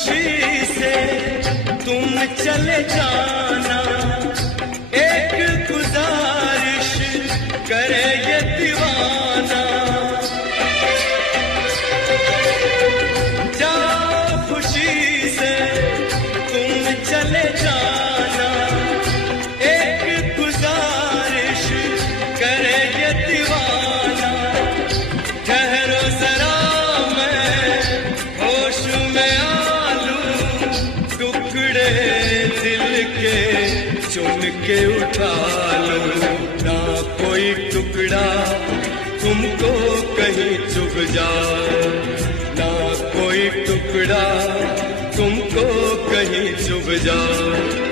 खुशी से तुम चले जाना, एक गुजारिश करे ये दीवाना। जाओ खुशी से तुम चले जाना, एक गुजारिश करे ये दीवाना। ठहरो जरा मैं होश में आ लूं, टुकड़े दिल के चुन के उठा लूं। ना कोई टुकड़ा तुमको कहीं चुभ जाए, ना कोई टुकड़ा तुमको कहीं चुभ जाए।